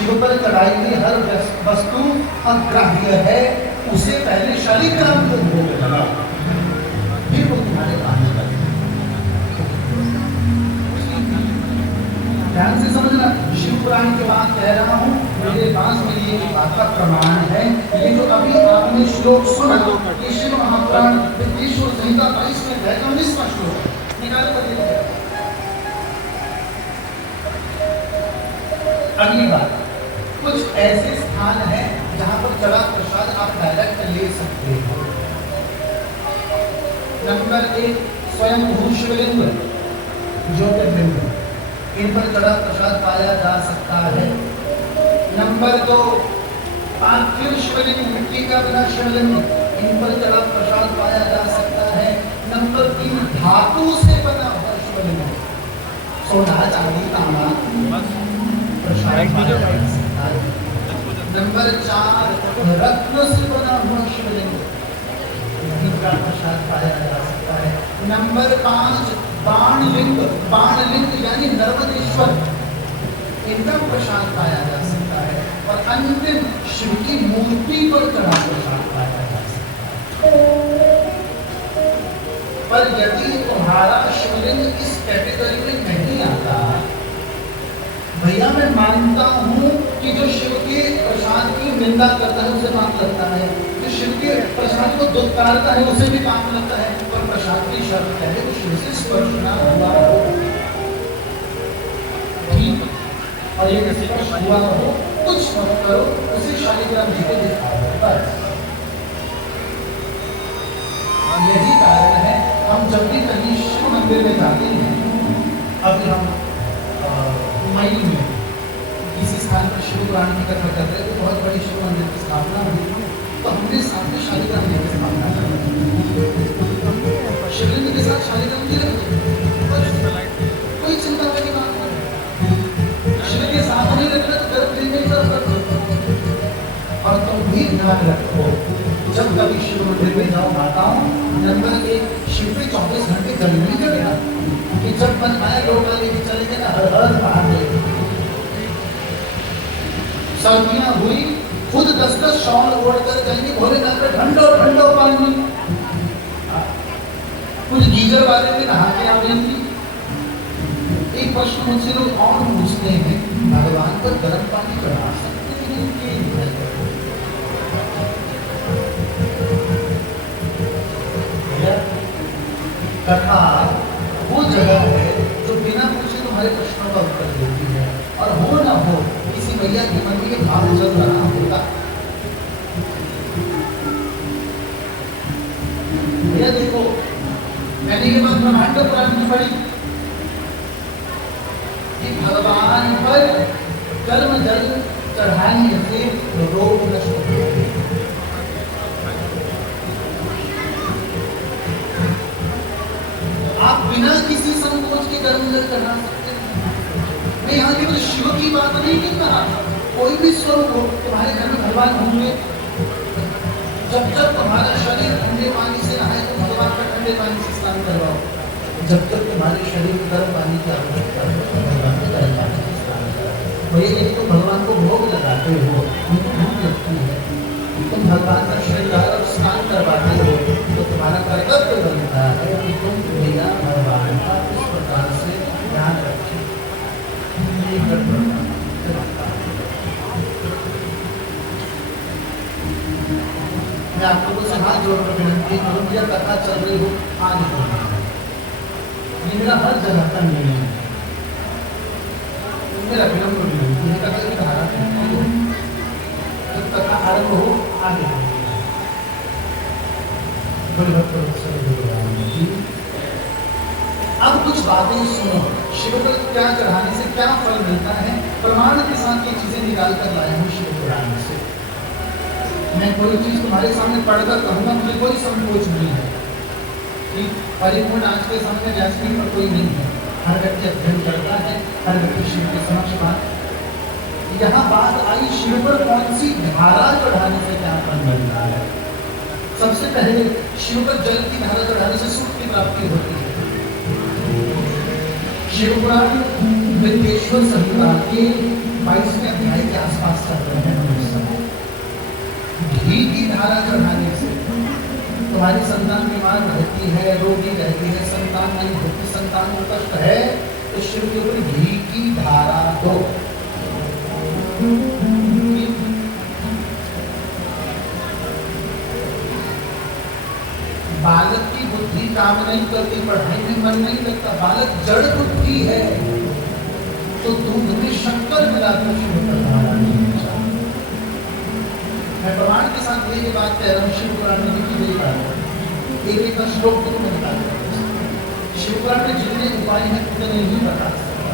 शिव पर चढ़ाई हुई हर वस्तु अग्राह्य है, उसे पहले शालिग्राम को भोग लगा, फिर वो तुम्हारे काम में लगे। ध्यान से समझना, शिव पुराण की बात कह रहा हूँ, मेरे पास मेरी एक बात का प्रमाण है। ये जो अभी आपने श्लोक सुना, ये शिव महापुराण विद्येश्वर संहिता 22 में है, 19वां श्लोक निकाल कर देखिए। अगली बात, कुछ ऐसे स्थान हैं जहां पर चढ़ा प्रसाद आप डायरेक्ट ले सकते हो। नंबर 1 स्वयं शिवलिंग, ज्योतिर्लिंग, इन पर चढ़ा प्रसाद पाया जा सकता है। नंबर 2 पार्थिव शिवलिंग, मिट्टी का बना शिवलिंग, इन पर चढ़ा प्रसाद पाया जा सकता है। नंबर 3 धातु से बना हुआ शिवलिंग, सोना चांदी तांबा प्रसाद पाया जा सकता है। नंबर 4 रत्न से बना हुआ शिवलिंग, इनका प्रसाद पाया जा सकता है। नंबर 5 बाणलिंग, बाणलिंग यानी नर्मदेश्वर, इनका प्रसाद पाया जा सकता है। और अंतिम शिव की मूर्ति पर चढ़ा प्रसाद पाया जा सकता है। पर यदि तुम्हारा शिवलिंग इस कैटेगरी में नहीं आता, भैया मैं मानता हूँ कि जो शिव के प्रसाद की निंदा करता है उसे पाप लगता है, जो शिव के प्रसाद को दुत्कारता है उसे भी पाप लगता है, पर प्रसाद की शर्त पहले तो शिव से स्पर्श ना हुआ हो, ठीक, और ये स्पर्श हुआ हो, कुछ मत करो, उसे शालिग्राम जी को दिखाओ, बस। यही कारण है हम जब भी कहीं शिव मंदिर में जाते हैं, अभी हम मई में किसी स्थान पर शिव पुराण की कथा कर रहे थे, बहुत बड़ी शिव मंदिर की स्थापना हुई, तो हमने साथ में शालिग्राम जी की स्थापना की, शिवलिंग के साथ शालिग्राम जी रखे, कोई चिंता करने की बात नहीं। शिव के साथ नहीं रखना तो गर्भगृह में तरफ रखो। और तुम भी ध्यान रखो, जब कभी शिव मंदिर में जाओ माताओं, नंबर 1 शिव पे 24 घंटे गर्मी लगेगा कि जब मन आया लोटा लेके चलेंगे ना, हर हर महादेव। सर्दियां हुई, खुद 10-10 शॉल ओढ़ कर जाएंगे भोलेनाथ पे, ठंडो ठंडो पानी, कुछ गीजर वाले भी नहा के आवेंगी। एक प्रश्न मुझसे लोग और पूछते हैं, भगवान पर गर्म पानी चढ़ा सकते हैं कि नहीं? कथा वो जगह है जो बिना पूछे तुम्हारे प्रश्नों का उत्तर देती है, और हो ना हो किसी भैया के मन में ये भाव चल रहा होगा, भैया देखो मैंने ये बात ब्रह्मांड पुराण में पढ़ी कि भगवान पर कर्म जल चढ़ाने से रोग नष्ट होते हैं। आप बिना किसी संकोच के कर्म जल चढ़ा सकते हैं। मैं यहाँ केवल शिव की बात नहीं कर रहा, कोई भी स्वरूप हो, तुम्हारे घर में भगवान होंगे, जब जब तुम्हारा शरीर ठंडे पानी से नहाए तो भगवान का ठंडे पानी से स्नान करवाओ, जब तक तुम्हारे शरीर में गर्म पानी की आवश्यकता है तो भगवान के गर्म पानी से स्नान कराओ। वही एक तो भगवान को भोग लगाते हो, उनको भूख लगती है, तुम भगवान का श्रृंगार और स्नान करवाते हो, तो तुम्हारा कर्तव्य बनता है कि तुम भैया भगवान का इस प्रकार से ध्यान रखें। मैं आप लोगों से हाथ जोड़कर विनती करूँ, यह कथा चल रही हो आज ये मेरा हर जगह का नियम है, मेरा विनम्र विनती है, कथा की धारा जब कथा आरंभ हो आगे अब कुछ बातें सुनो, शिव पर क्या चढ़ाने से क्या फल मिलता है, प्रमाण के साथ ये चीजें निकाल कर लाया हूँ शिव पुराण से। मैं कोई चीज तुम्हारे सामने पढ़कर कहूँगा, मुझे कोई संकोच नहीं है, ठीक, परिपूर्ण आज के सामने व्यासपीठ पर कोई नहीं है, हर व्यक्ति अध्ययन करता है, हर व्यक्ति शिव के समक्ष बात। यहाँ बात आई शिव पर कौन सी धारा चढ़ाने से क्या फल मिलता है। सबसे पहले शिव पर जल की धारा चढ़ाने से सुख की प्राप्ति होती है। शिव पुराण विद्येश्वर संहिता के 22वें अध्याय के आसपास कर रहे हैं हम इस समय। घी की धारा चढ़ाने से तुम्हारी संतान बीमार रहती है, रोगी रहती है, संतान नहीं होती, संतान को कष्ट है, तो शिव के ऊपर घी की धारा दो। बालक की बुद्धि काम नहीं करती, पढ़ाई में मन नहीं लगता, बालक जड़ बुद्धि है, तो दूध में शक्कर मिलाकर शुरू करना। मैं प्रमाण के साथ ये बात कह रहा हूँ, शिव पुराण में लिखी गई बात, एक का श्लोक को मैं बता रहा हूँ। शिव पुराण में जितने उपाय हैं उतने ही बता सकता।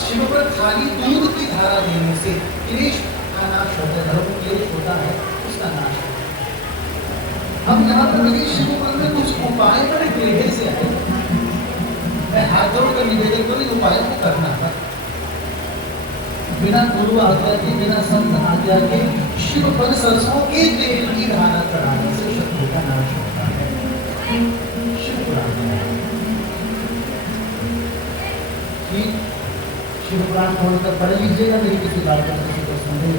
शिव पर खाली दूध की धारा देने से क्लेश का नाश होता है, धर्म क्लेश होता है उसका नाश होता है। हम यहाँ पर लगे शिव पुराण में कुछ उपाय बड़े टेढ़े से आए, मैं हाथ जोड़कर निवेदन करूँ उपाय को करना था, बिना गुरु आज्ञा के, बिना संत आज्ञा के शिव पर सरसों के तेल की धारा चढ़ाने से शत्रु का नाश होता है। शिव पुराण ठीक, शिव पुराण खोलकर पढ़ लीजिएगा, मेरी किसी बात पर किसी को संदेह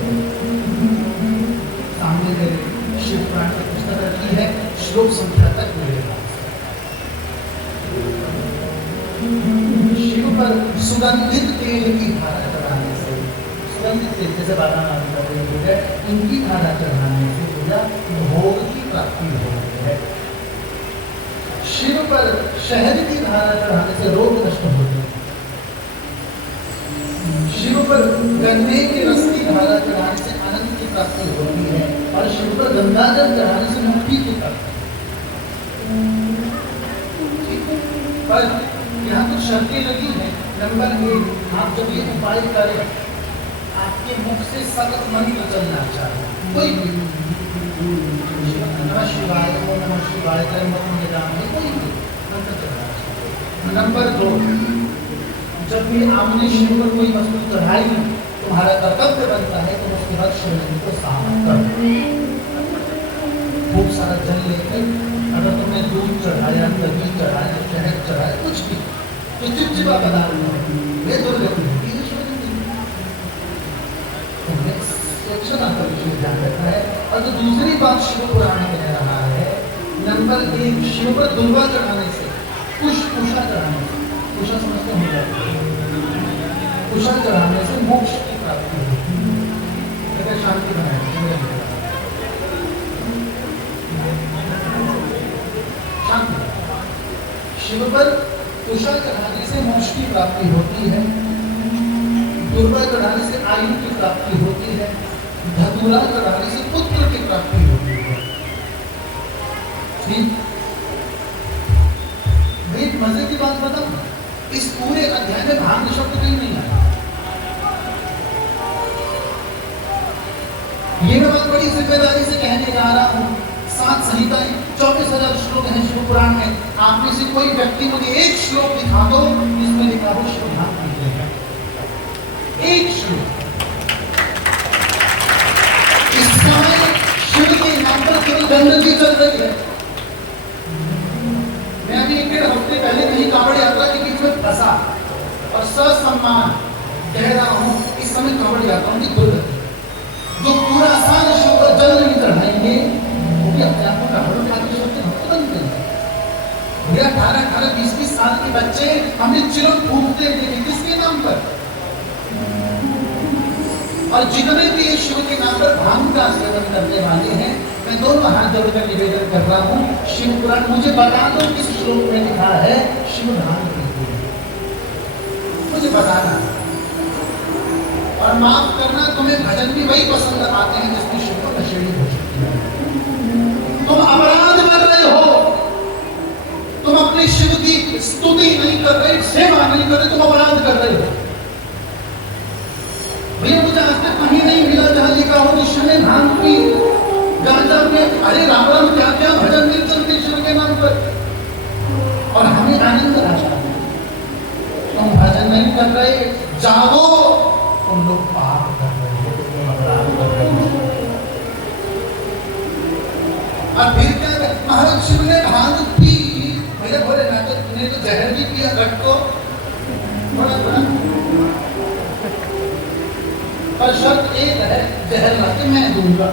सामने मेरे शिव पुराण की पुस्तक रखी है, श्लोक संख्या तक मेरे पास। शिव पर सुगंधित तेल की धारा चढ़ाने से, सुगंधित तेल जैसे बादाम आदि का प्रयोग है, इनकी धारा चढ़ाने से पूरा भोग की प्राप्ति होती है। शिव पर शहद की धारा चढ़ाने से रोग नष्ट होते हैं। शिव पर गन्ने के रस की धारा चढ़ाने से आनंद की प्राप्ति होती है, और शिव पर गंगा जल चढ़ाने से मुक्ति की प्राप्ति। पर यहाँ कुछ शर्तें लगी हैं। नंबर 1, आप जब ये उपाय करें, आपके मुख से सतत मंत्र चलना चाहिए, कोई भी नमः शिवाय, ओम नमः शिवाय, कोई भी मंत्र चलना चाहिए। नंबर 2, जब भी आपने शिव पर कोई वस्तु चढ़ाई, तुम्हारा कर्तव्य बनता है तो उसके बाद शिवलिंग को साफ कर खूब सारा जल लेकर, अगर तुमने दूध चढ़ाया, दही चढ़ाया, शहद चढ़ाया, कुछ भी तो चिपचिपा पदार्थ ये दुर्गति होती है शिवलिंग। स्वच्छता का विषय ध्यान रखना है। और तो दूसरी बात शिव पुराण में कह रहा है, नंबर 1, शिव पर दुर्वा चढ़ाने से, कुशा चढ़ाने से, कुशा समझते होंगे, कुशा चढ़ाने से मोक्ष की प्राप्ति होती है। शांति बनाए, शांति। शिव पर कुशा चढ़ाने से मोक्ष की प्राप्ति होती है, दुर्वा चढ़ाने से आयु की प्राप्ति होती है, धतूरा चढ़ाने से पुत्र की प्राप्ति होती है। ठीक, एक मजे की बात बताऊं, इस पूरे अध्याय में भांग शब्द कहीं नहीं आया। ये मैं बात बड़ी जिम्मेदारी से कहने जा रहा हूं। 7 संहिताएं, 24,000 श्लोक हैं शिव पुराण में। आप में से कोई व्यक्ति मुझे एक श्लोक दिखा दो जिसमें लिखा हो शिव भांग पीते हैं, एक श्लोक। इस समय शिव के नाम पर केवल गंदगी चल रही है। मैं अभी 1 हफ्ते पहले कहीं कांवड़ यात्रा के बीच में फंसा और ससम्मान कह रहा हूं, इस समय कांवड़ यात्राओं की दुर्गति, जो पूरा साल शिव पर जल नहीं चढ़ाएंगे वो भी अपने आप को कांवड़ उठाकर शिव के भक्त बन गए। भैया 18, 20 साल के बच्चे हमें चिलम फूकते देखे, किसके नाम पर? और जितने भी शिव के नाम पर भांग का सेवन करने वाले हैं, मैं दोनों हाथ जोड़कर निवेदन कर रहा हूँ, शिव पुराण मुझे बता दो किस श्लोक में लिखा है शिव भांग पीते हैं, मुझे बताना। और माफ करना, तुम्हें भजन भी वही पसंद आते हैं जिसमें शिव को नशेड़ी घोषित किया। तुम अपराध कर रहे हो, तुम अपने शिव की स्तुति नहीं कर रहे, सेवा नहीं कर रहे, तुम अपराध कर रहे हो। भैया मुझे आज तक कहीं नहीं मिला जहां लिखा हो कि शिव ने भांग पी, गांजा में, अरे राम राम क्या क्या भजन कीर्तन शिव के नाम पर, और हमें आनंद आता है। तुम भजन नहीं कर रहे, जागो, तुम लोग पाप कर रहे हो, तुम अपराध कर रहे हो। और फिर क्या महाराज शिव ने भांग पी, भैया बोले ना तो तूने तो जहर भी पिया, घट को थोड़ा थोड़ा पर शर्त एक है, जहर लाके मैं दूंगा।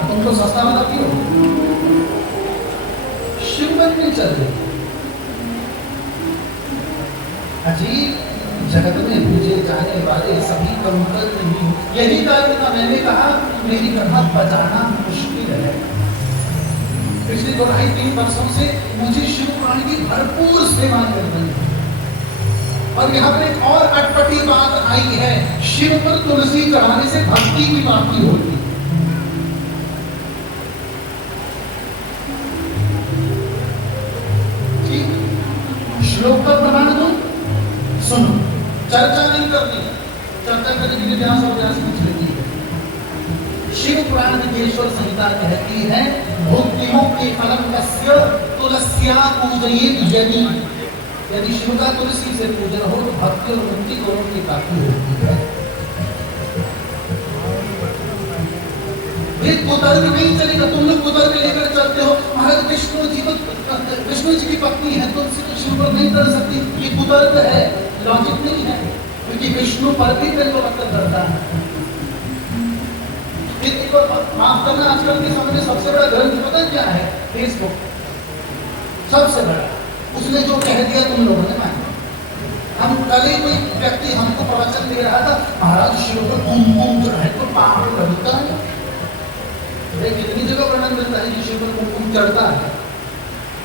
तुम तो सस्ता वाला पियो। शिव मन में चल रहे अजीब जगत में पूजे जाने वाले सभी कंकड़ नहीं। यही कारण था मैंने कहा मेरी कथा बचाना मुश्किल है। पिछले 2-3 वर्षों से मुझे शिव पुराण की भरपूर सेवा कर रही है। और यहाँ पर एक और अटपटी बात आई है, शिव पर तुलसी चढ़ाने से भक्ति की प्राप्ति होती है। श्लोक का प्रमाण दो, सुनो, चर्चा नहीं करनी, चर्चा करने के लिए व्यास और व्यास पूछ लेती है। शिव पुराण विदेश्वर संहिता कहती है भक्तियों के फलम कस्य तुलस्या पूजयेत् यदि शिव का तुलसी से पूजन हो तो भक्ति और मुक्ति दोनों की प्राप्ति होती है। ये कुतर्क नहीं चलेगा। तुम लोग कुतर्क लेकर चलते हो, महाराज विष्णु जी की पत्नी है तो शिव पर नहीं कर सकती, ये कुतर्क है, लॉजिक नहीं है, क्योंकि विष्णु पर भी प्रतिपत्त करता है। माफ करना, आजकल के समय में सबसे बड़ा ग्रंथ पता क्या है? फेसबुक सबसे बड़ा। उसने जो कह दिया तुम लोगों ने माना। हम कल ही कोई व्यक्ति हमको प्रवचन दे रहा था, महाराज शिव पर कुमकुम चढ़ाए तो पहाड़ लगता है। कितनी जगह वर्णन मिलता है कि शिव पर कुमकुम चढ़ता है।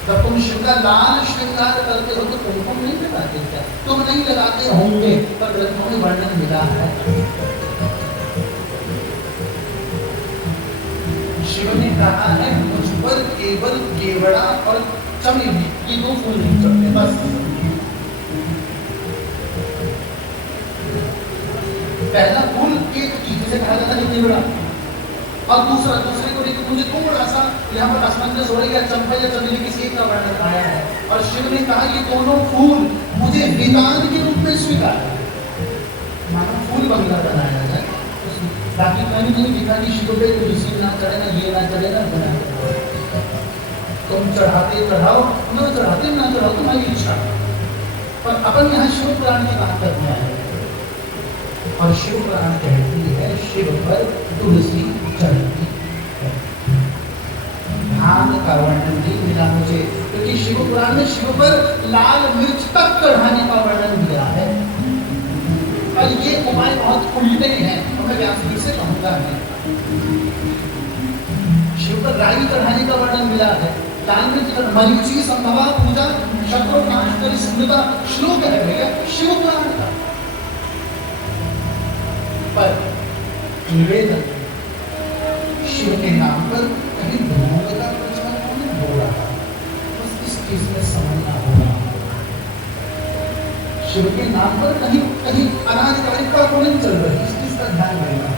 जब तुम शिव का लाल श्रृंगार करते हो तो कुमकुम नहीं लगाते क्या? तुम नहीं लगाते होंगे, पर ग्रंथों में वर्णन मिला है। शिव ने कहा है मुझ पर केवल केवड़ा और चमेली, ये 2 फूल नहीं चढ़ते बस। पहला फूल एक चीज से कहा जाता है केवड़ा, और दूसरे को नहीं। मुझे थोड़ा सा यहाँ पर असमंजस हो रही है, चंपा या चमेली किसी एक का वर्णन आया है और शिव ने कहा ये दोनों फूल मुझे विधान के रूप में स्वीकार, मानो फूल बंगला बनाया जाए। बाकी कहीं नहीं लिखा कि शिव पे तुलसी ना चढ़े ना ये ना चढ़े ना बना। तुम चढ़ाते चढ़ाओ, न चढ़ाते ना चढ़ाओ, तुम्हारी इच्छा। पर अपन यहाँ शिव पुराण की बात करना है और शिव पुराण कहती है शिव पर तुलसी चढ़ती है। धान का वर्णन नहीं मिला मुझे, क्योंकि शिव पुराण में शिव पर लाल मिर्च तक चढ़ाने का वर्णन दिया है। और ये उपाय बहुत उल्टे हैं, मैं व्यासपीठ से कहूंगा मैं। शिव पर राई चढ़ाने का वर्णन मिला है, लाल मिर्च, मरीचि संभवा पूजा शत्रु नाश करी स्मृता, श्लोक है भैया शिव पुराण का। पर निवेदन शिव के नाम पर कहीं ढोंग का प्रचार नहीं हो रहा, बस इस चीज में समझना होगा। शिव के नाम पर कहीं कहीं अनाधिकारिकता को नहीं चल रही, इस चीज का ध्यान रखना।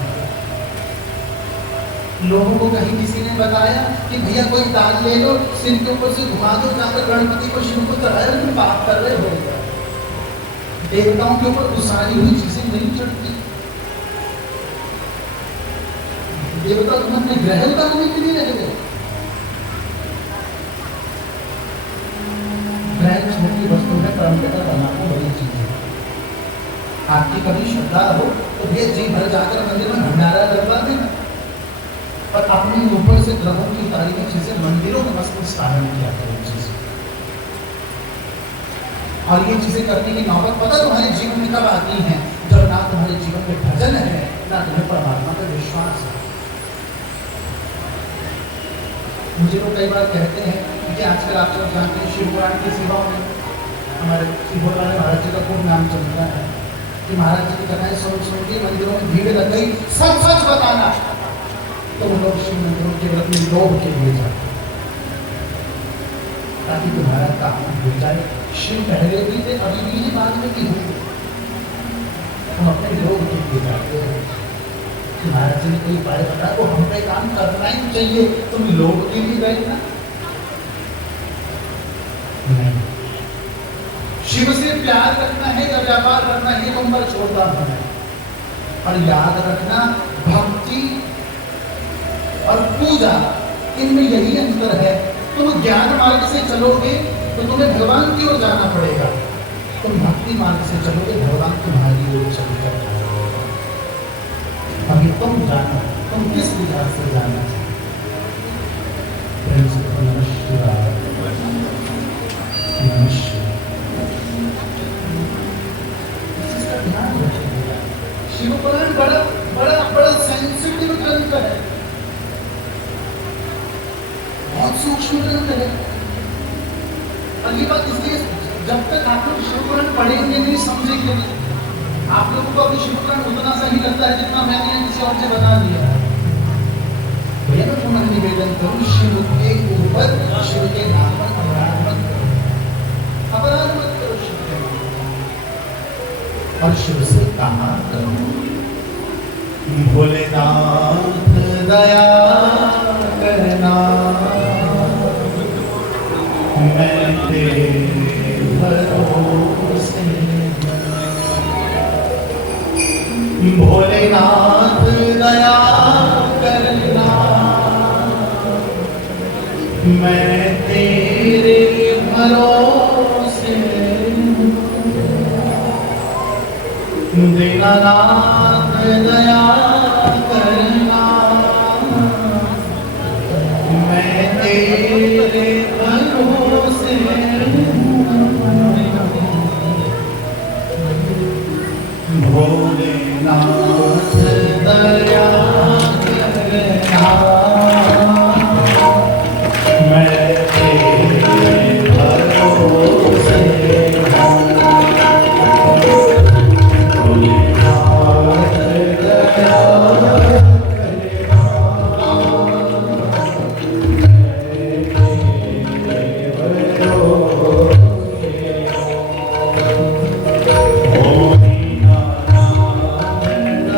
लोगों को कहीं किसी ने बताया कि भैया कोई दान ले लो, सिर के ऊपर से घुमा दो, जाकर गणपति को शिव को चढ़ाया, तुम पाप कर रहे हो। देवताओं के ऊपर गुस्साई हुई चीजें नहीं चढ़ती। देवता तुम अपने ग्रह उतारने के लिए रह गए। ग्रह छोटी वस्तु है, परंपरा बनाना बड़ी चीज है। आपकी कभी श्रद्धा हो तो ये जी भर जाकर मंदिर में भंडारा करवा देना, पर अपने ऊपर से ग्रहों की उतारी हुई चीजें मंदिरों में मस्त स्थापन किया करो चीज। और ये चीजें करने की नौबत पता तुम्हारे जीवन में कब आती है? जब ना तुम्हारे जीवन में भजन है, ना तुम्हें परमात्मा पर विश्वास है। मुझे तो कई बार कहते हैं कि आजकल आप सब जानते हैं शिव पुराण की सेवाओं में हमारे शिवपुराण में महाराज जी का खूब नाम चलता है कि महाराज जी की कथाएं सुन के मंदिरों में भीड़ लग गई, सच सच बताना। तो वो लोग शिव मंदिरों के व्रत में लोभ के लिए जाते ताकि तुम्हारा काम हो जाए। शिव पहले भी थे, अभी भी है, बाद में भी होंगे। हम अपने लोभ के लिए जाते हैं। महाराज जी ने कोई उपाय बता तो हम पे काम करना ही चाहिए, तुम लोग के लिए गए ना। नहीं, शिव से प्यार रखना है या व्यापार करना है, तुम पर छोड़ता होना है। और याद रखना भक्ति और पूजा इनमें यही अंतर है। तुम ज्ञान मार्ग से चलोगे तो तुम्हें भगवान की ओर जाना पड़ेगा, तुम भक्ति मार्ग से चलोगे भगवान तुम्हारी ओर चलेगा। अभी तुम जानो, तुम किस विचार से जाना चाहते हो। प्रेम से कहो नमः शिवाय, नमः शिवाय। इस चीज का ध्यान रखिएगा। शिव पुराण बड़ा बड़ा बड़ा सेंसिटिव ग्रंथ है, बहुत सूक्ष्म ग्रंथ है। अगली बात इसलिए, जब तक आप लोग शिव पुराण पढ़ेंगे नहीं, समझेंगे नहीं, आप लोगों को अभी शिव पुराण उतना सही लगता है जितना मैंने किसी और से बता दिया है। भैया मैं तुम्हें निवेदन करूं, शिव के ऊपर, शिव के नाम पर अपराध मत करो, अपराध मत करो शिव के नाम। और शिव से कहा करो, भोलेनाथ दया करना, मैं तेरे भरोसे, भोलेनाथ दया करना, मैं तेरे भरोसे, दीनानाथ दया करना, मैं तेरे भरोसे, भोलेनाथ दया करना, मैं तेरे भरोसे, भोलेनाथ दया करना,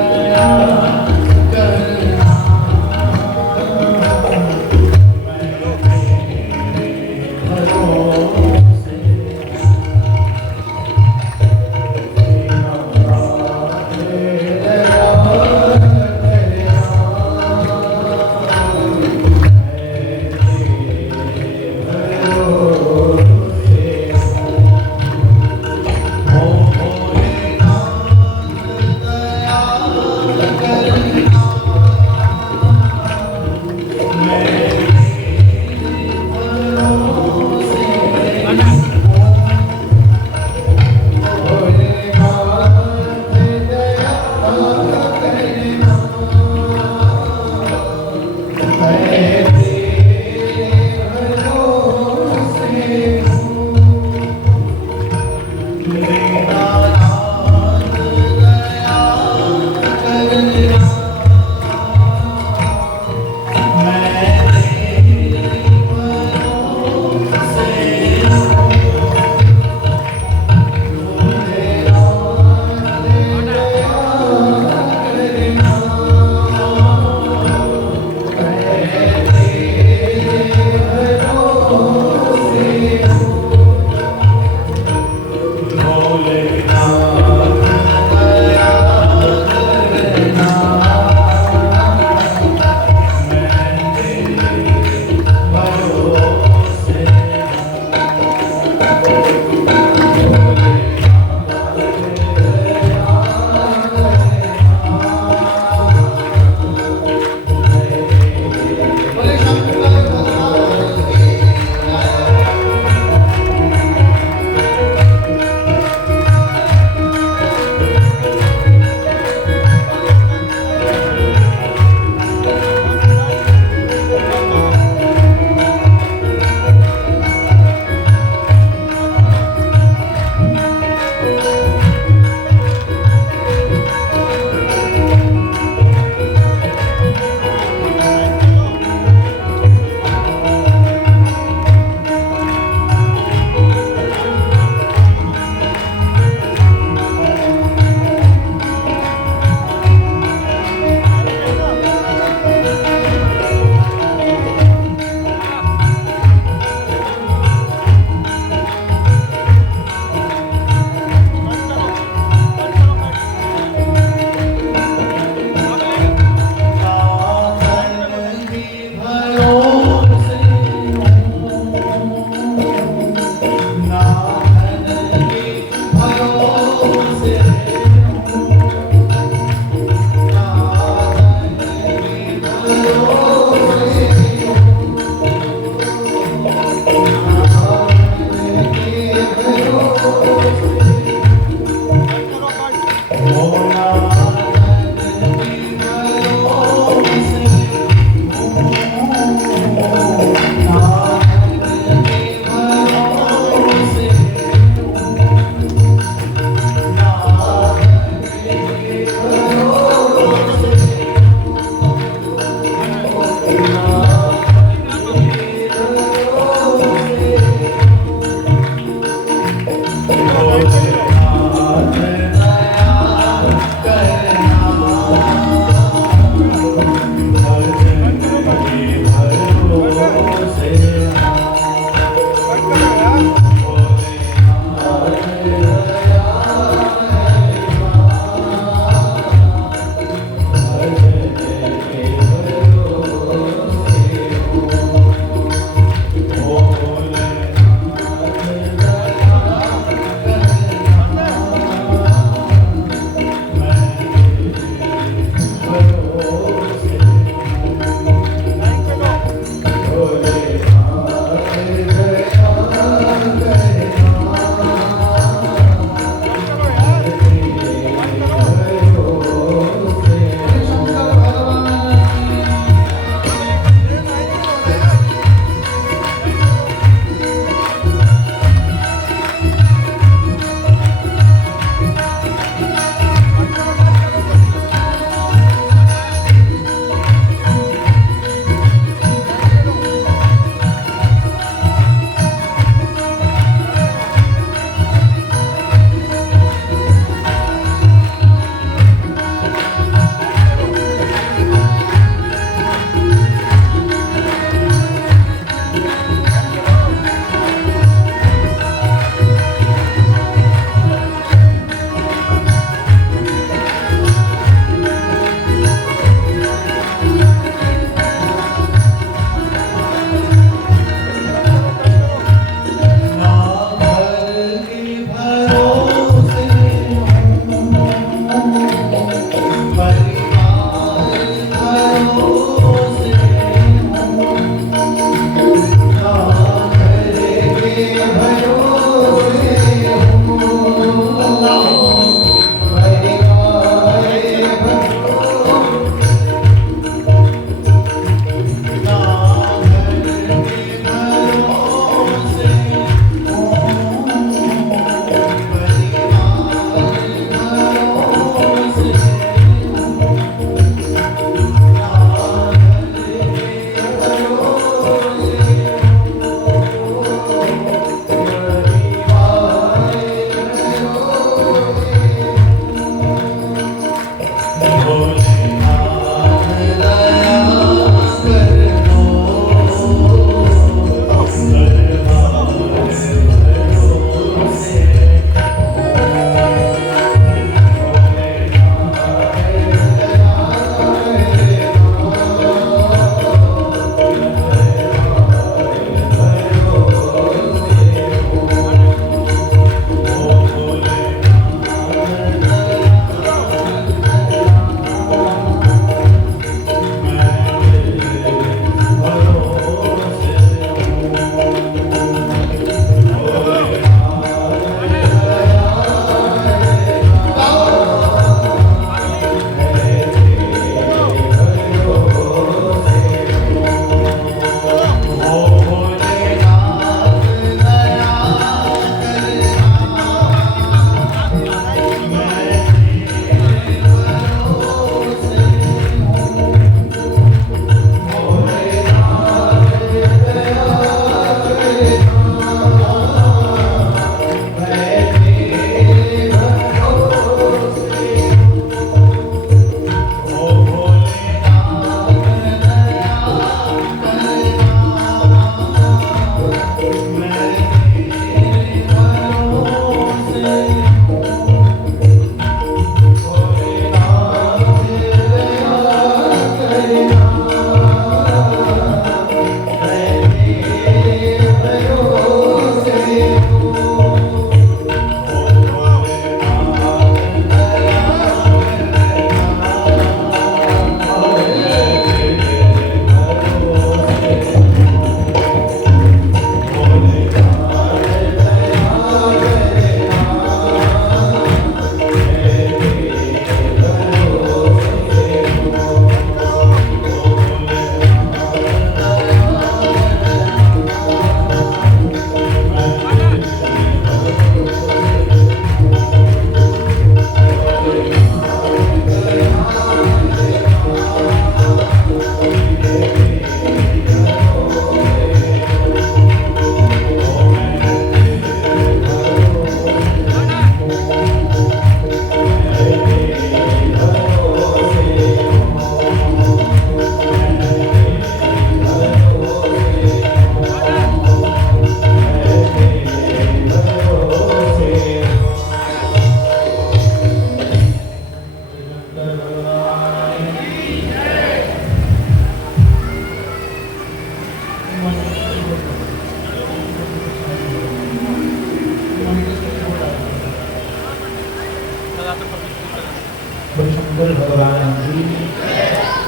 बोले शंकर भगवान की,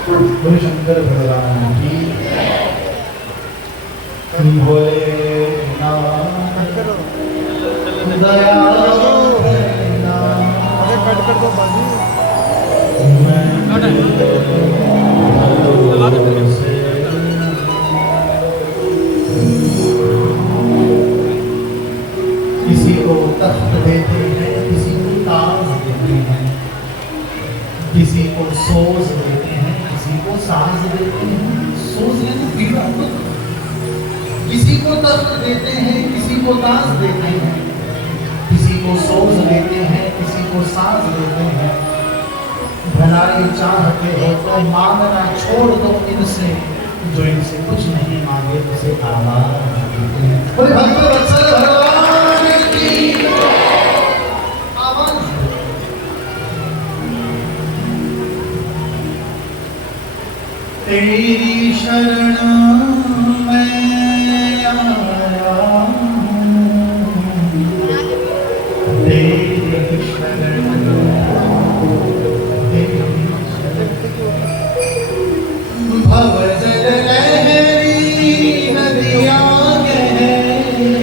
बोले शंकर भगवान की। भोलेनाथ दया कट कर दो बाजी। किसी को तख्त देते हैं, किसी को ताज देते हैं, किसी को सोज देते हैं, किसी को साज देते हैं। सोज यानी पीड़ा। किसी को तख्त देते हैं, किसी को ताज देते हैं, किसी को सोज देते हैं, किसी को साज देते हैं। भलाई चाहते हो तो मांगना छोड़ दो इनसे, जो इनसे कुछ नहीं मांगे उसे आवाज देते हैं। बोले भक्त वत्सल भगवान की आवाज। तेरी शरण में आया हूं, तेरी शरण भवजल लहरी नदियां गहरी,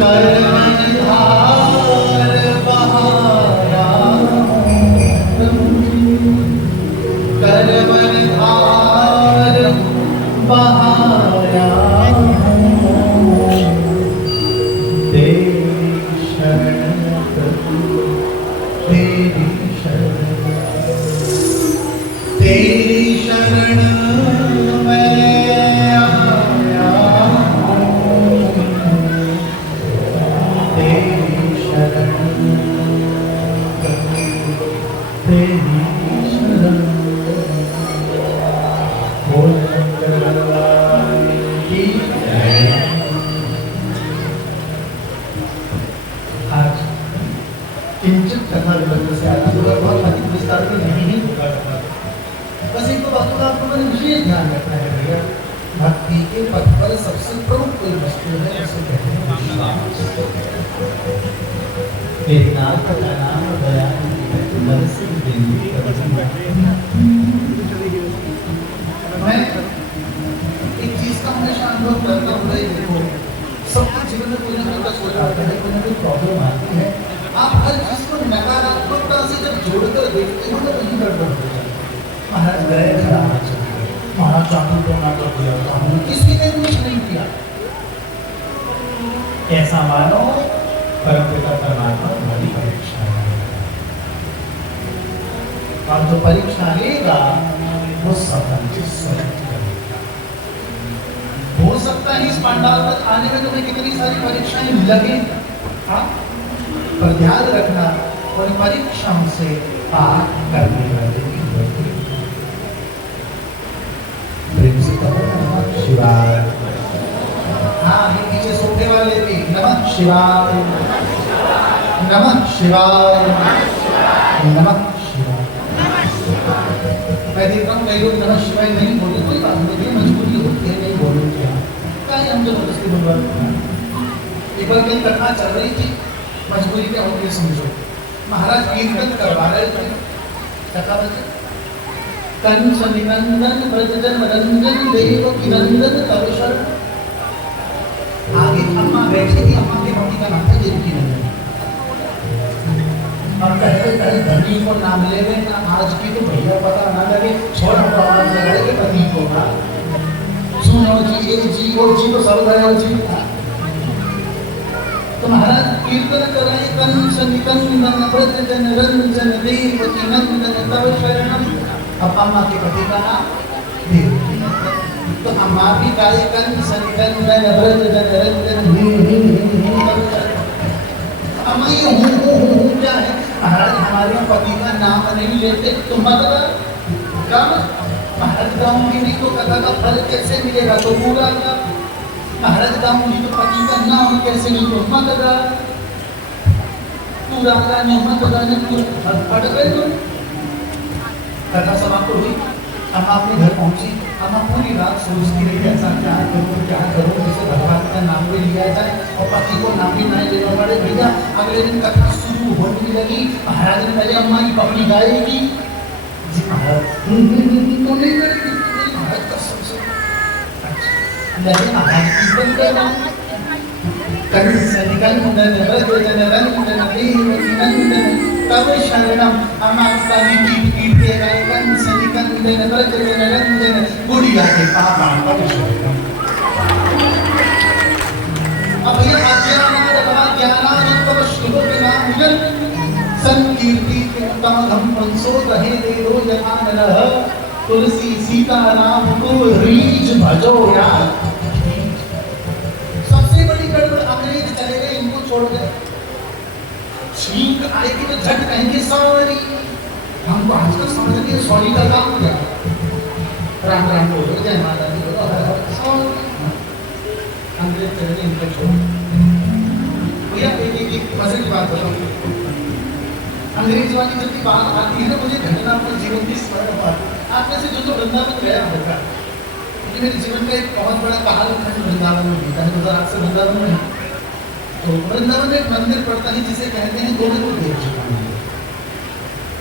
कर्मन धार बहाया, कर्मन धार बहाया, तेरी शरण तेरी शरण तेरी शरण में आया हूं, तेरी शरण तेरी शरण। बोल शंकर भगवान की जय। आज किंचित कथा विवरण से आगे बहुत अधिक विस्तार में नहीं होगा। बस एक तो बात आपको मैंने विशेष ध्यान रखना है भैया, भक्ति के पथ पर सबसे प्रमुख कोई वस्तु है उसे कहते हैं विश्वास। एक नाथ का नाम दया मन से बिंदी मैं एक चीज का हमेशा अनुभव करता हूँ। देखो सबके जीवन में कोई ना कोई कष्ट हो जाता है, कोई ना कोई प्रॉब्लम आती है। आप हर चीज को नकारात्मकता से जब जोड़कर देखते हो तो वही गड़बड़ हो जाता है। महाराज गए खराब, महाराज चाकू को ना कर दिया था, हमने किसी ने कुछ नहीं किया। ऐसा मानो परमपिता परमात्मा हमारी परीक्षा है, और जो परीक्षा लेगा वो सफल करेगा। हो सकता है इस पंडाल तक आने में तुम्हें कितनी सारी परीक्षाएं लगे, हाँ, पर ध्यान रखना उन परीक्षाओं से पार करने वाले प्रेम से कहो नमः शिवाय। हाँ, ये पीछे सोफे वाले भी नमः शिवाय, नमः शिवाय, नमः शिवाय। मैं देख रहा हूँ कई लोग नमः शिवाय नहीं बोलते, कोई बात नहीं, मजबूरी होती है नहीं बोलने की। क्या है, हम जबरदस्ती बोलवा। एक बार कहीं कथा चल रही थी, मजबूरी क्या होती है समझो। महाराज कीर्तन करवा रहे थे, कथा बचे कंस निनंदन ब्रजजन रंजन देवकी नंदन तव शरण। आगे अम्मा बैठी थी, अम्मा के मम्मी का नाम था देवकी नंदन। अब कहते कहीं धनी को नाम ले लेना, आज की तो भैया पता ना लगे, छोड़ आवाज लगाए के पति को ना सुनो जी, ये जी वो जी तो सब गया जी। तो महाराज कीर्तन कर रहे कंस निकंदन ब्रजजन रंजन देवकी नंदन तव शरणम। अब अम्मा के पति का नाम देवकी, तो अम्मा भी गाये कंस निकंदन ब्रजजन रंजन तव शरणम। अम्मा ये हूँ क्या है? महाराज हमारे पति का नाम नहीं लेते तो मतलब क्या? महाराज गाऊंगी नहीं तो कथा का फल कैसे मिलेगा? तो पूरा का महाराज गाऊंगी तो पति का नाम कैसे नहीं तो मतलब पूरा का नियमत गाने पढ़ गए तो कथा समाप्त हुई। अम्मा अपने घर पहुंची, अम्मा पूरी रात सोचती रही ऐसा क्या करूं जिससे भगवान का नाम भी लिया जाए और पति को नाम भी नहीं लेना पड़े। भैया अगले दिन कथा शुरू हो ढूंढने लगी। महाराज ने पहले अम्मा की पपड़ी गाएगी जी महाराज तो नहीं करेगी महाराज का सबसे लगे महाराज कीर्तन कर रहा हूँ कभी सैनिकल मुंडन तब शरणम अमास्तानी कीर्ते गायकन सैनिकल मुंडन गुड़िया के पापा तब शरणम। अब भैया ज्ञानानंद शुभ बिना मुगल संकीर्ति उत्तम पंसो रहे देरो जनानलह तुलसी सीता राम को रीज भजो यार। सबसे बड़ी गड़बड़ अंग्रेज चले गए इनको छोड़ गए। छींक आएगी तो झट कहेंगे सॉरी। हमको आजकल समझ नहीं सॉरी का काम क्या। राम राम बोलो जय माता दी बोलो हर हर सॉरी। अंग्रेज चले गए इनको छोड़। भैया एक मजे की बात बताओ। अंग्रेज वाली जब की बात आती है ना मुझे घटना अपने जीवन की स्मरण हुआ। आप में से जो वृंदावन गया होगा क्योंकि मेरे जीवन का एक बहुत बड़ा कालखंड वृंदावन में बीता है। 2008 से वृंदावन में है। तो वृंदावन में एक मंदिर पड़ता है जिसे कहते हैं गोविंद देव जी का मंदिर।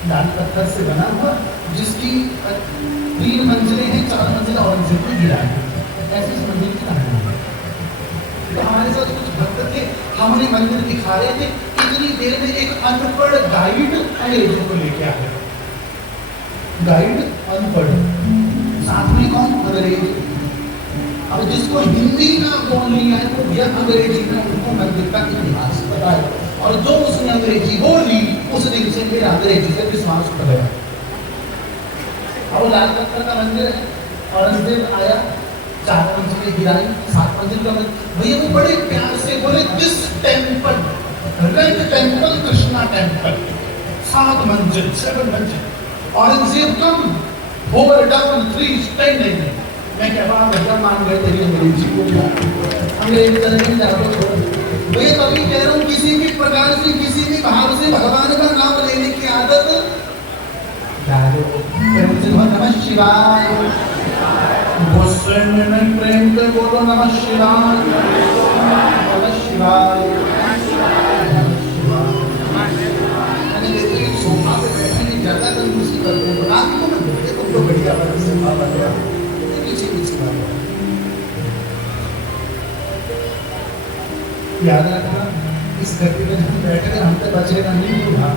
लाल पत्थर से बना हुआ जिसकी 3 मंजिलें हैं 4 मंजिला औरंगजेब ने गिरा है। ऐसे इस मंदिर की कहानी है। तो हमारे साथ कुछ भक्त थे हमने मंदिर दिखा रहे थे। इतनी देर में एक अनपढ़ गाइड अंग्रेजों को लेके आ गया। गाइड अनपढ़ साथ में कौन अंग्रेज। अब जिसको हिंदी ना बोलनी है तो भैया अंग्रेजी में उनको मंदिर का इतिहास पता है। और जो उसने अंग्रेजी बोली उस दिन से मेरा अंग्रेजी से विश्वास उठ गया। और लाल पत्थर का मंदिर है। औरंगजेब आया 4 मंजिलें गिराई 7 मंजिल का भैया वो बड़े प्यार से बोले this temple red temple Krishna temple 7 मंजिल 7 मंजिल। Aurangzeb come over down 3 standing. मैं क्या बात भैया मान गए तेरी अंग्रेजी को अंग्रेज चलने जाओ भैया तभी कह रहा हूँ किसी भी प्रकार से किसी भी भाव से भगवान का नाम लेने की आदत नमः शिवाय। गुस्से में नहीं प्रेम से बोलो नमः शिवाय नमः शिवाय। सोफा पे बैठने ज्यादा कंजूसी करते हैं आपको मत बोलिए तुम तो बढ़िया बात से बाबा गया पीछे पीछे बात याद रखना इस घटी में हम बैठे हम तक बचेगा नहीं होगा।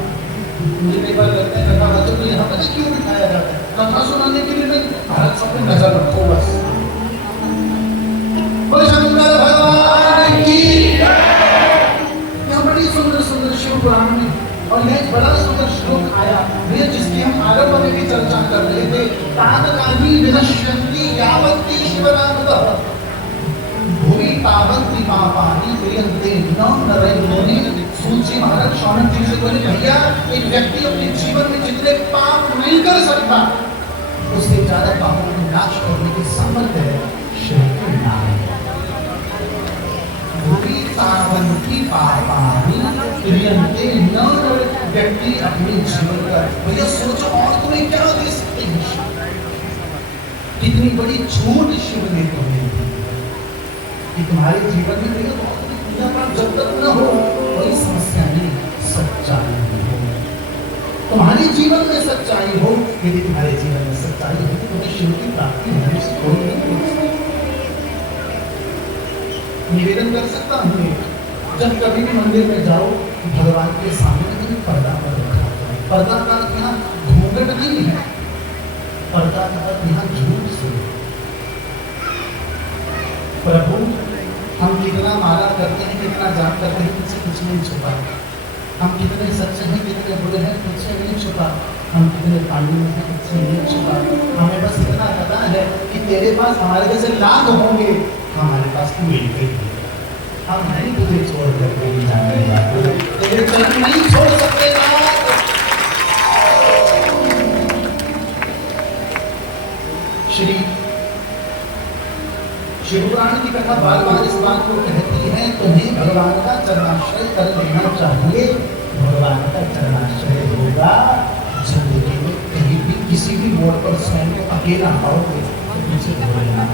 मुझे कई बार लगता है कथा बच्चों को यहाँ पर क्यों बिठाया जाता है कथा सुनाने के लिए नहीं। भारत सब में नजर रखो बस। शंकर भगवान की यहाँ बड़ी सुंदर सुंदर शिव पुराण में और यह एक बड़ा सुंदर श्लोक आया भैया जिसकी हम आरंभ में भी चर्चा कर रहे थे। तातकानी विनश्यन्ति यावन्ति शिवनामतः भूमि तावन्ति पापानि क्रियन्ते न नरैर्मुनि। सूची महाराज शौनक जी से बोले भैया एक व्यक्ति अपने जीवन में जितने पाप नहीं कर सकता उससे ज्यादा पापों को नाश करने की सामर्थ्य है श्री नाम। भूमि तावन्ति पापानि क्रियन्ते न व्यक्ति अपने जीवन का भैया सोचो और तुम्हें क्या दे सकते हैं। कितनी बड़ी छूट शिव ने तुम्हें कि तुम्हारे जीवन में भैया पूजा पाठ जब तक न हो कोई समस्या नहीं सच्चाई हो। तुम्हारे जीवन में सच्चाई हो यदि तुम्हारे जीवन में सच्चाई हो तो तुम्हें शिव की प्राप्ति होने से कोई नहीं हो सकती। निवेदन कर सकता हूँ जब कभी भी मंदिर में जाओ भगवान के सामने कभी पर्दा पर रखा। पर्दा का यहाँ घूंघट नहीं है। पर्दा का यहाँ झूठ से प्रभु हम कितना माला करते हैं कितना जाप करते हैं तुझसे कुछ नहीं छुपा। हम कितने सच्चे हैं कितने बुरे हैं तुझसे नहीं छुपा। हम कितने पांडु हैं तुझसे नहीं छुपा। हमें बस इतना पता है कि तेरे पास हमारे जैसे लाख होंगे हमारे पास तू एक ही है। हम नहीं तुझे छोड़ कर कहीं जाने वाले तेरे चरण नहीं छोड़ सकते। श्री शिवपुराण की कथा बार बार इस बात को कहती है तुम्हें भगवान का चरणाश्रय कर लेना चाहिए। भगवान का चरणाश्रय होगा जिंदगी में कहीं भी किसी भी मोड़ पर स्वयं को अकेला आओगे मुझे बोलना।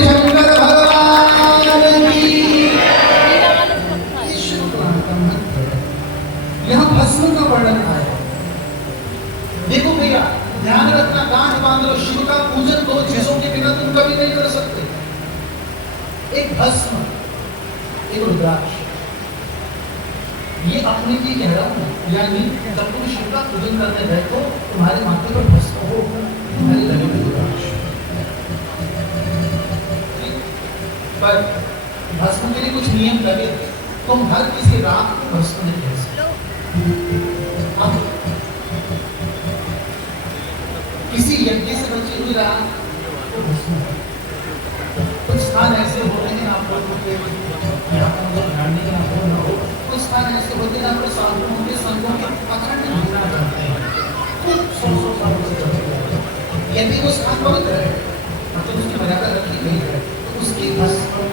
शंकर भगवान की शिवपुराण का मंत्र यहाँ भस्म का वर्णन आया। देखो भैया, ध्यान रखना, गांठ बांध लो, शिव का पूजन दो चीजों के बिना तुम कभी नहीं कर सकते। एक भस्म, एक रुद्राक्ष। ये अपने लिए कह रहा हूं, यानी जब तुम शिव का पूजन करने बैठो, तुम्हारे माथे पर भस्म हो, तुम्हारे गले में रुद्राक्ष। पर भस्म के लिए कुछ नियम लगे। तुम हर किसी रात को भस्म नहीं कह सकते। अब किसी यज्ञ से बची हुई रात तो भस्म। कुछ स्थान ऐसे होते हैं, आप लोगों के यहाँ पर मुझे ध्यान नहीं हो ना हो, कुछ स्थान ऐसे होते हैं जहाँ पर साधुओं के संतों के अखंड घूमना चाहते हैं, खूब 100 सालों से चलते रहते हैं। यदि वो स्थान पवित्र है, मतलब उसकी मर्यादा रखी गई है, तो उसकी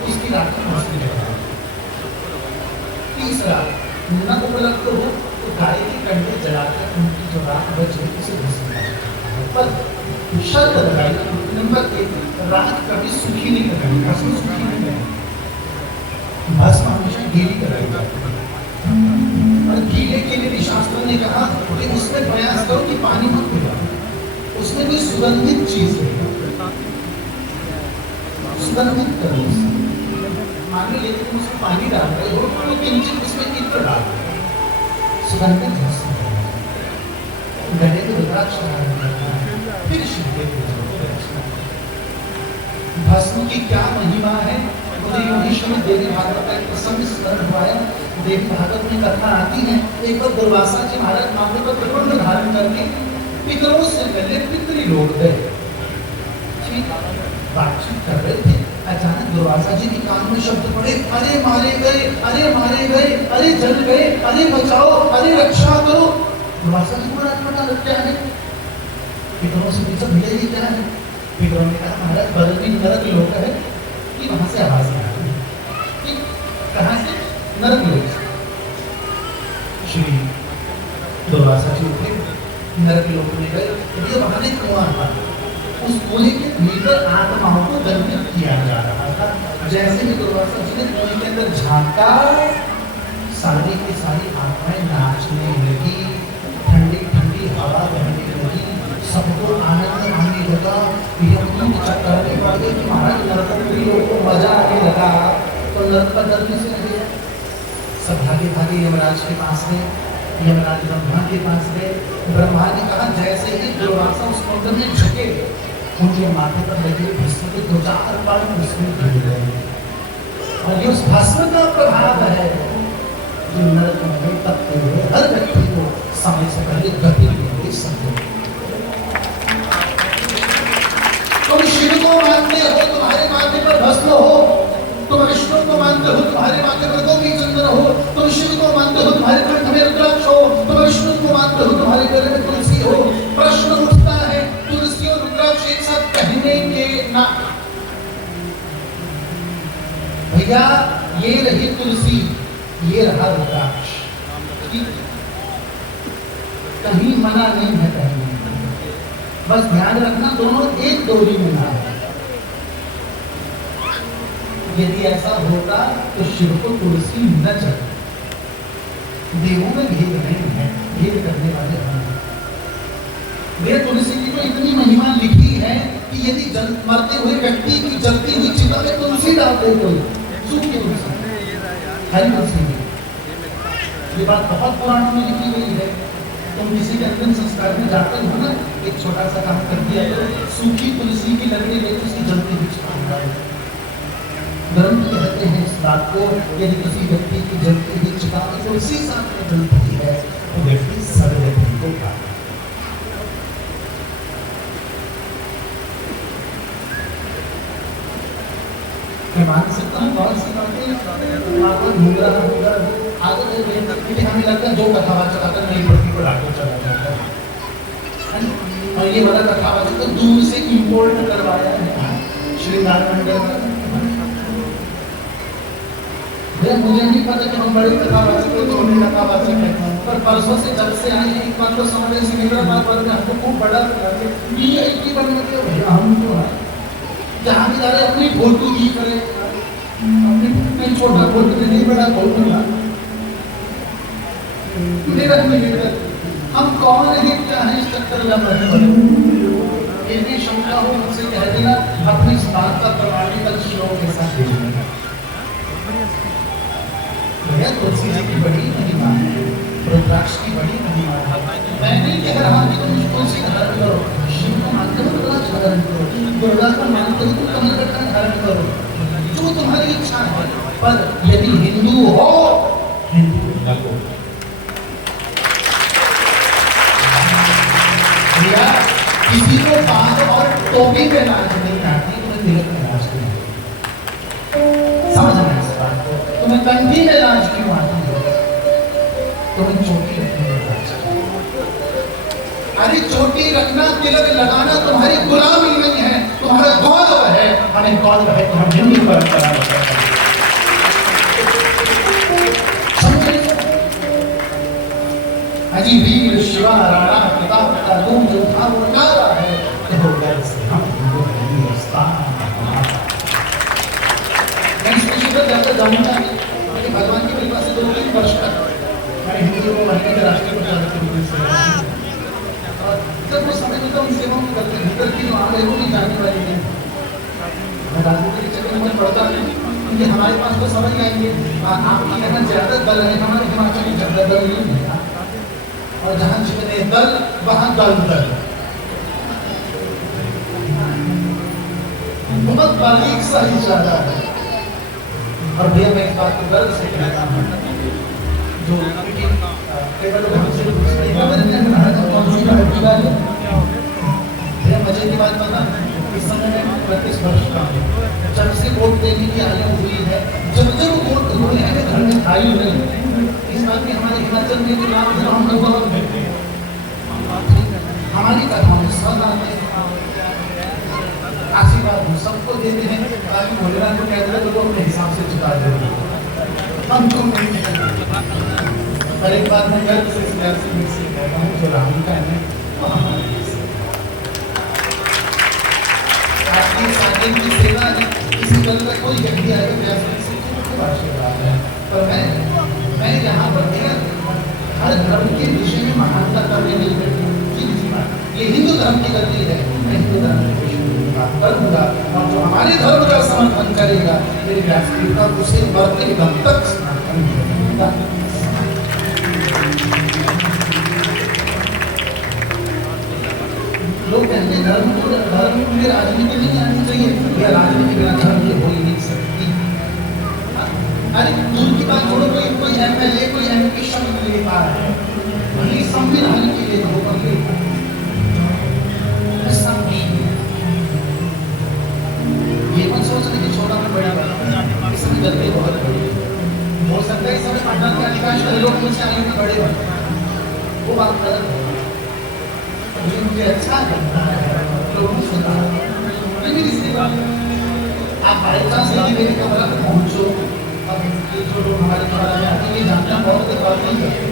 उसकी रात में भस्म रहता है। तीसरा, न उपलब्ध हो तो गाय के कंडे जलाकर उनकी जो रात बचे उसे भस्म पर शर्त लगाई। नंबर 1, रात कभी सूखी नहीं करनी, भस्म सूखी नहीं करनी, भस्म हमेशा गीली कराई जाती है। और गीले के लिए भी शास्त्रों ने कहा कि उसमें प्रयास करो कि पानी मत मिलाओ, उसमें कोई सुगंधित चीज है, सुगंधित करो। मान लो यदि तुम उसमें पानी डाल रहे हो तो किंचित उसमें इत्र डाल दो, सुगंधित भस्म गले में रुद्राक्ष धारण करना है। फिर शिव के भस्म की क्या महिमा है, मुझे योगेश्वर देवी भागवत का एक प्रसंग स्मरण हुआ है। देवी भागवत में कथा आती है, एक बार दुर्वासा जी महाराज माथे पर त्रिपुंड धारण करके पितरों से पहले पितृलोक गए, बातचीत कर रहे थे। अचानक दुर्वासा जी के कान में शब्द पड़े, अरे मारे गए, अरे मारे गए, अरे जल गए, अरे बचाओ, अरे रक्षा करो। दुर्वासा जी को अटपटा लग गया है, पितरों से पूछा भैया ये क्या है। पितरों ने कहा महाराज बदलनी नरक लोक है कि वहां से आवाज आ रही है। कहां से? नरक लोक। श्री दुर्वासा जी उठे, नरक लोक में गए, ये वहां एक कुआं था, उस कुएं के भीतर आत्माओं को दंडित किया जा रहा था। जैसे ही दुर्वासा जी ने कुएं के अंदर झांका, सारी की सारी आत्माएं नाचने लगी, ठंडी ठंडी हवा बहने लगी, सबको आनंद आने लगा। करने वाले कि महाराज नरकों को मजा आने लगा, तो नरक पर डरने से लगे। सब भागे भागे यमराज के पास गए, यमराज ब्रह्मा के पास गए। ब्रह्मा ने कहा जैसे ही दुर्वासा उस कुंड में झुके, उनके माथे पर लगे भस्म के 2-4 बार उसमें गिर गए। और ये उस भस्म का प्रभाव है जो नरक में तपते हुए हर व्यक्ति को समय से पहले गति मिलती समझो। तुम शिव को मानते हो, तुम्हारे माथे पर भस्म हो। तुम विष्णु को मानते हो, तुम्हारे माथे पर गोपी चंद्र हो। तुम शिव को मानते हो, तुम्हारे कंठ में रुद्राक्ष हो। तुम विष्णु को मानते हो, तुम्हारे गले में तुलसी हो। प्रश्न उठता है, तुलसी और रुद्राक्ष एक साथ पहनेंगे ना? भैया ये रही तुलसी, ये रहा रुद्राक्ष, कहीं मना नहीं है पहनने। बस ध्यान रखना दोनों एक डोरी में ना है। यदि ऐसा होता तो शिव को तुलसी न चढ़े। देवों में भेद नहीं है, भेद करने वाले हम। वे तुलसी की तो इतनी महिमा लिखी है कि यदि मरते हुए व्यक्ति की जलती हुई चिता में तुलसी डालते कोई सूखी तुलसी, हरी तुलसी, ये बात बहुत पुराणों में लिखी गई है। तुम किसी के अंतिम संस्कार में जाकर हो ना, एक छोटा सा काम कर दिया तो सूखी तुलसी की लकड़ी लेकर उसकी जलती हुई चिता डालो। ग्रंथ कहते हैं इस बात को, यदि किसी व्यक्ति की जलती हुई चिता में तुलसी साथ में जलती है तो व्यक्ति सर्वव्यापी को पाता है। मैं मान सकता हूँ बहुत सी बातें आपको घूम रहा होगा, आगे हमें लगता है जो कथावाचक आकर नई पृथ्वी को लाकर चला जाता है, और ये वाला कथावाचक तो दूर से इंपोर्ट करवाया है श्रृंगार मंडल में। मुझे नहीं पता कि हम बड़े कथावाचक को छोटे कथावाचक हैं, पर परसों से जब से आए एक बात तो समझ सिकंदराबाद वाले हमको खूब बड़ा वीआईपी बनने के भैया हम तो है जहाँ भी जा रहे अपनी फोटो की करे, अपनी छोटा फोटो नहीं बड़ा फोटो। निरंतर हम कौन है क्या है इस चक्कर में पड़े। ये भी शंका हो मुझसे कह देना, अपनी इस बात का प्रमाणिकल श्लोक के साथ भेजना। तुलसी जी की बड़ी महिमा है, रुद्राक्ष की बड़ी महिमा है। मैं नहीं कह रहा कि तुम तुलसी का धारण करो, शिव को मानते हो रुद्राक्ष का धारण करो, दुर्गा को मानते हो तो कमल का धारण करो, जो तुम्हारी इच्छा है। पर यदि हिंदू हो, हिंदू न हो। किसी को बाल और टोपी पे लाज नहीं आती, तुम्हें तिलक में लाज क्यों आती? समझना इस बात को। तुम्हें कंठी में लाज क्यों आती है? तुम्हें चोटी रखने में लाज क्यों? अरे चोटी रखना, तिलक लगाना तुम्हारी गुलामी नहीं है, तुम्हारा गौरव है। हमें गौरव है तो हम हिंदू परंपरा में वीर शिवा राणा प्रताप का तुम जो था वो नारा है, तो गर्व से हम हिंदू हिंदुस्तान। मैं इस विषय पर ज्यादा जाऊंगा कि भगवान की कृपा से 2-3 वर्ष तक मैं हिंदू को महीने के राष्ट्रीय प्रचारक के रूप में सेवा की। और जब वो समय मिलता उन सेवाओं को करते भीतर की वहाँ गए वो नहीं जाने वाली है। मैं राजनीति के चक्कर में पढ़ता नहीं, क्योंकि हमारे पास तो समझ आएंगे आपकी यहाँ ज्यादा दल है, हमारे हिमाचल में ज्यादा दल नहीं है। और जहां जितने दल वहां दल दल बहुत बारीक सा ही ज्यादा है। और भैया मैं इस बात को गर्व से कहता हूं, जो केवल हमसे भैया मजे की बात बता, इस समय में 35 वर्ष का हूँ। जब से वोट देने की आयु हुई है, जब वोट हुए हैं घर में आयु नहीं। इस बात में हमारे हिमाचल में जो नाम हमारी कथाओं में सब आते आशीर्वाद सबको देते हैं, ताकि भोलेनाथ को कह देगा तो अपने हिसाब से चुका देगा, हमको नहीं। पर एक बात मैं गर्व से कहता हूँ, जो राम का है आपकी साधन की सेवा किसी दल का कोई व्यक्ति आएगा आशीर्वाद है। पर मैं यहाँ पर हर धर्म के विषय में महानता करने नहीं बैठी। ये हिंदू धर्म की गलती है, मैं हिंदू धर्म के विषय में बात करूंगा, और जो हमारे धर्म का समर्थन करेगा मेरी व्यासपीठ का उसे बढ़ते दम तक समर्थन करेगा। लोग कहते हैं धर्म में राजनीति नहीं आनी चाहिए, या राजनीति बिना धर्म के हो ही नहीं सकती। अरे दूर की बात छोड़ो, कोई एमएलए कोई एमपी शब्द लेता है, वही संविधान के लिए धोखा लेता है। ये मत सोचने की छोटा में बड़ी बात, इसमें गलती बहुत बड़ी हो सकता है। इस समय पटना के अधिकांश लोग मुझसे आयु में बड़े हो, वो बात गलत है। मुझे अच्छा लगता है लोगों से आप बाई चांस यदि मेरे कमरा में पहुंचो, अब ये जो लोग हमारे कमरा में आते हैं जानते हैं बहुत बात नहीं करते,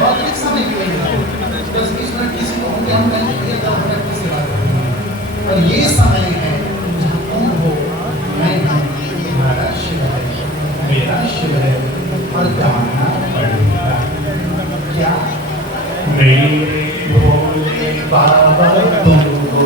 बहुत एक समय की वजह है 10-20 मिनट किसी को होंगे, हम कहेंगे 10 मिनट की सेवा करेंगे। और ये समय है जहाँ तुम हो, मैं तुम्हारा शिव है, मेरा शिव है, और जाना पड़ेगा। क्या मेरे भोले बाबा तुमको